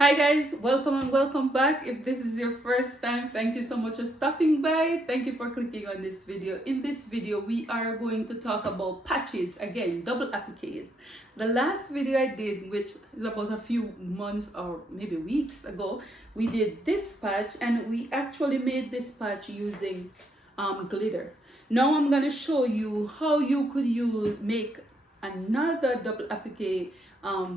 Hi guys, welcome and welcome back. If this is your first time, thank you so much for stopping by. Thank you for clicking on this video. In this video, we are going to talk about patches, again, double appliques. The last video I did, which is about a few months or maybe weeks ago, we did this patch and we actually made this patch using glitter. Now I'm going to show you how you could make another double applique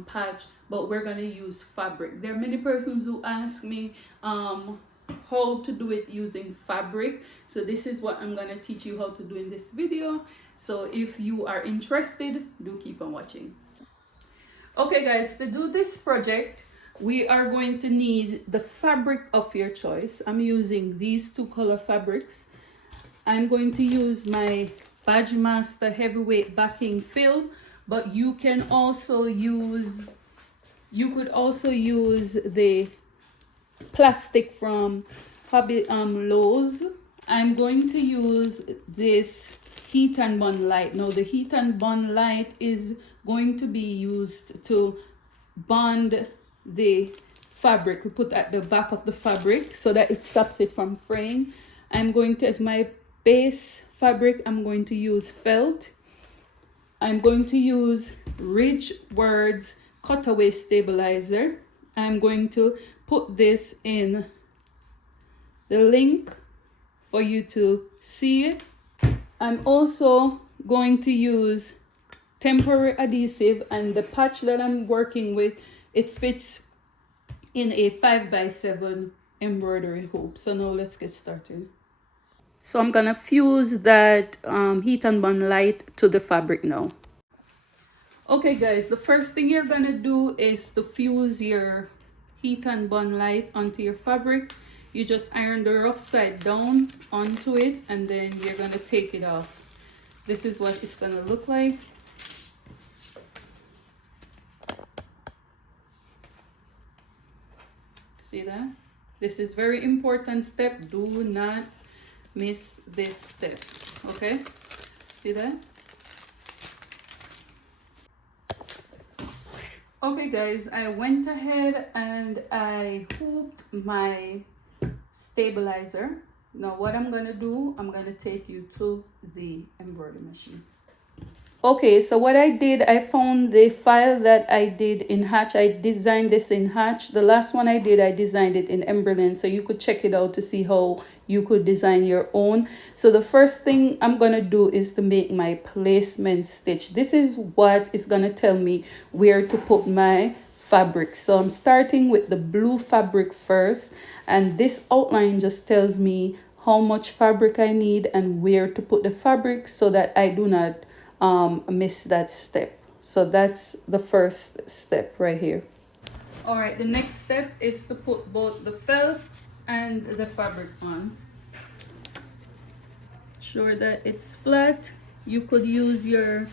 patch, but we're going to use fabric. There are many persons who ask me how to do it using fabric, so this is what I'm going to teach you how to do in this video. So if you are interested, do keep on watching. Okay guys, to do this project we are going to need the fabric of your choice. I'm using these two color fabrics. I'm going to use my Badge Master heavyweight backing film, but you could also use the plastic from Hobby Lowe's. I'm going to use this heat and bond light. Now the heat and bond light is going to be used to bond the fabric. We put at the back of the fabric so that it stops it from fraying. I'm going to, as my base fabric, I'm going to use felt. I'm going to use Ridge Words cutaway stabilizer. I'm going to put this in the link for you to see it. I'm also going to use temporary adhesive, and the patch that I'm working with, it fits in a 5x7 embroidery hoop. So now let's get started. So I'm gonna fuse that heat and bond light to the fabric now. Okay guys, the first thing you're gonna do is to fuse your heat and bond light onto your fabric. You just iron the rough side down onto it and then you're gonna take it off. This is what it's gonna look like. See that? This is very important step. Do not miss this step. Okay, see that? Okay guys, I went ahead and I hooped my stabilizer. Now what I'm gonna do, I'm gonna take you to the embroidery machine. Okay, so what I did, I found the file that I did in Hatch. I designed this in Hatch. The last one I did, I designed it in Embroidery, so you could check it out to see how you could design your own. So the first thing I'm going to do is to make my placement stitch. This is what is going to tell me where to put my fabric. So I'm starting with the blue fabric first, and this outline just tells me how much fabric I need and where to put the fabric so that I do not miss that step. So that's the first step right here. All right, the next step is to put both the felt and the fabric on. Sure that it's flat. You could use your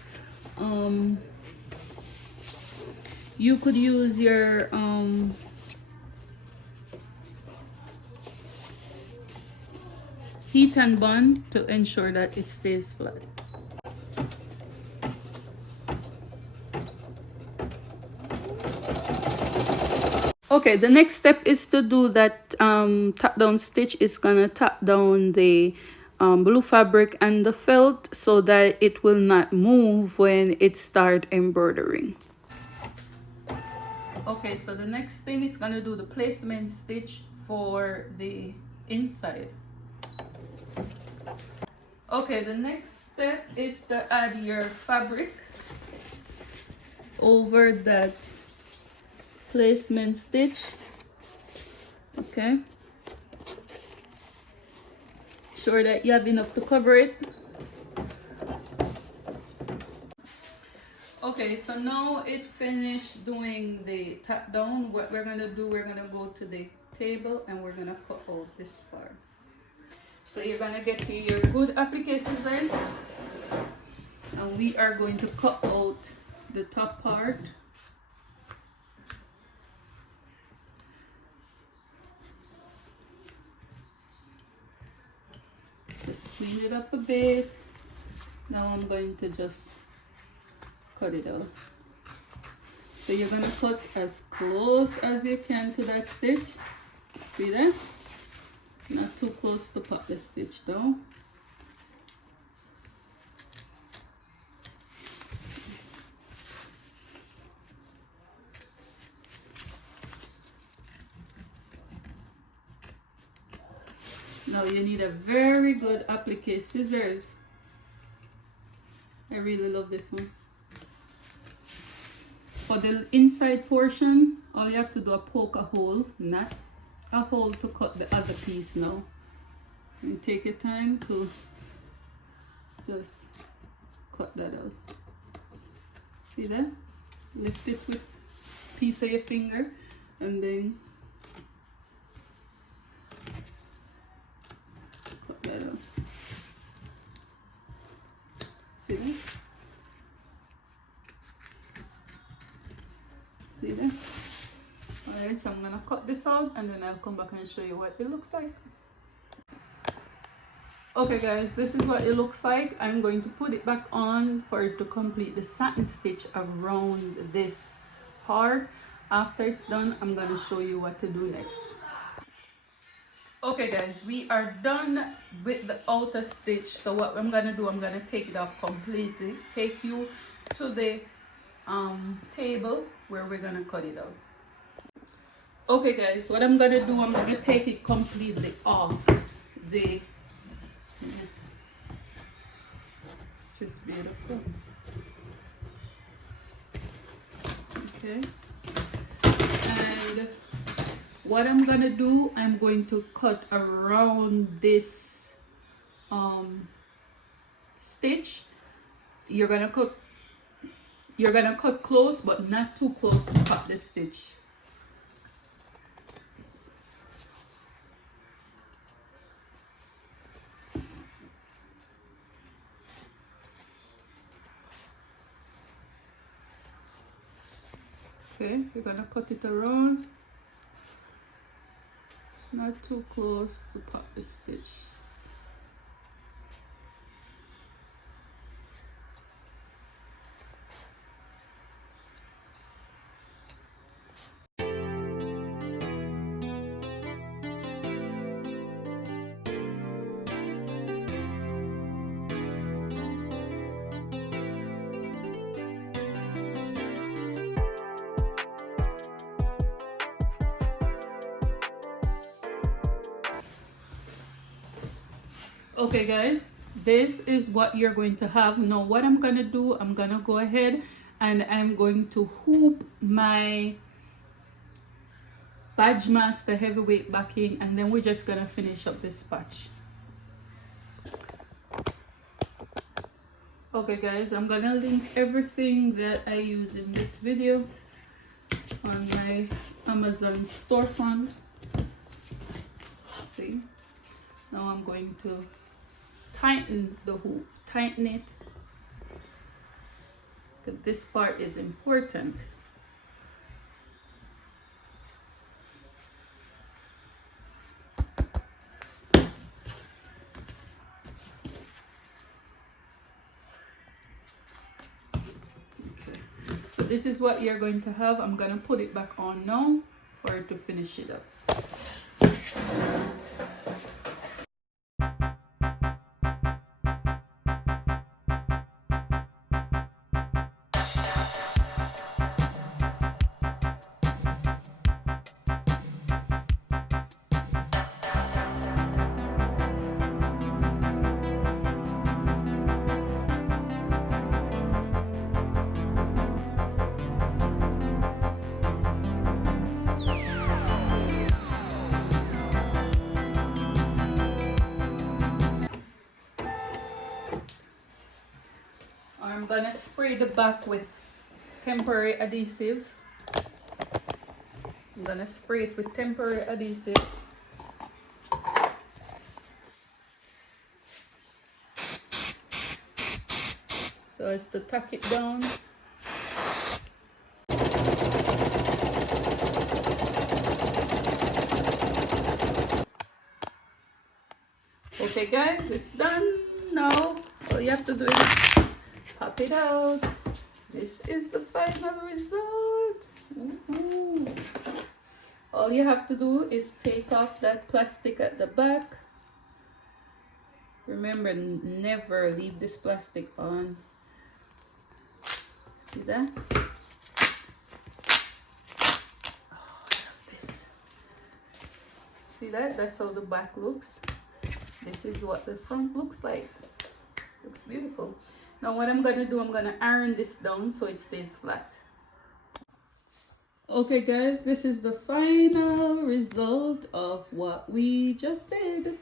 heat and bond to ensure that it stays flat. Okay, the next step is to do that tap down stitch. It's gonna tap down the blue fabric and the felt so that it will not move when it start embroidering. Okay, so the next thing is gonna do the placement stitch for the inside. Okay, the next step is to add your fabric over that placement stitch. Okay, sure that you have enough to cover it. Okay, so now it finished doing the tap down. What we're gonna do, we're gonna go to the table and we're gonna cut out this part. So you're gonna get to your good applique scissors and we are going to cut out the top part. Just clean it up a bit. Now I'm going to just cut it out. So you're gonna cut as close as you can to that stitch. See that? Not too close to pop the stitch down. Now you need a very good applique scissors. I really love this one. For the inside portion, all you have to do is poke a hole, not a hole to cut the other piece now. And take your time to just cut that out. See that? Lift it with a piece of your finger and then cut that out. See that? See that? Alright, so I'm gonna cut this out and then I'll come back and show you what it looks like. Okay guys, this is what it looks like. I'm going to put it back on for it to complete the satin stitch around this part. After it's done, I'm going to show you what to do next. Okay guys, we are done with the outer stitch. So what I'm going to do, I'm going to take it off completely, take you to the table where we're going to cut it out. Okay guys, what I'm going to do, I'm going to take it completely off the This is beautiful. Okay, and what I'm gonna do, I'm going to cut around this stitch. You're gonna cut close, but not too close to cut the stitch. Okay, you're gonna cut it around, not too close to pop the stitch. Okay guys, this is what you're going to have. Now what I'm gonna do, I'm gonna go ahead and I'm going to hoop my Badge Master heavyweight backing, and then we're just gonna finish up this patch. Okay guys, I'm gonna link everything that I use in this video on my Amazon storefront. See, now I'm going to tighten the hoop, tighten it, because this part is important. Okay, so this is what you're going to have. I'm going to put it back on now for it to finish it up. I'm gonna spray the back with temporary adhesive. I'm gonna spray it with temporary adhesive. So as to tack it down. Okay guys, it's done now. All you have to do is pop it out. This is the final result. All you have to do is take off that plastic at the back. Remember, never leave this plastic on. See that? Oh, I love this. See that? That's how the back looks. This is what the front looks like. Looks beautiful. Now what I'm gonna do, I'm gonna iron this down so it stays flat. Okay guys, this is the final result of what we just did.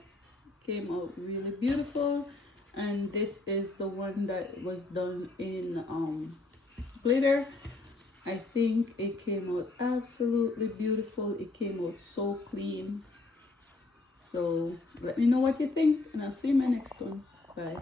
Came out really beautiful, and this is the one that was done in glitter. I think it came out absolutely beautiful. It came out so clean. So let me know what you think, and I'll see you in my next one. Bye.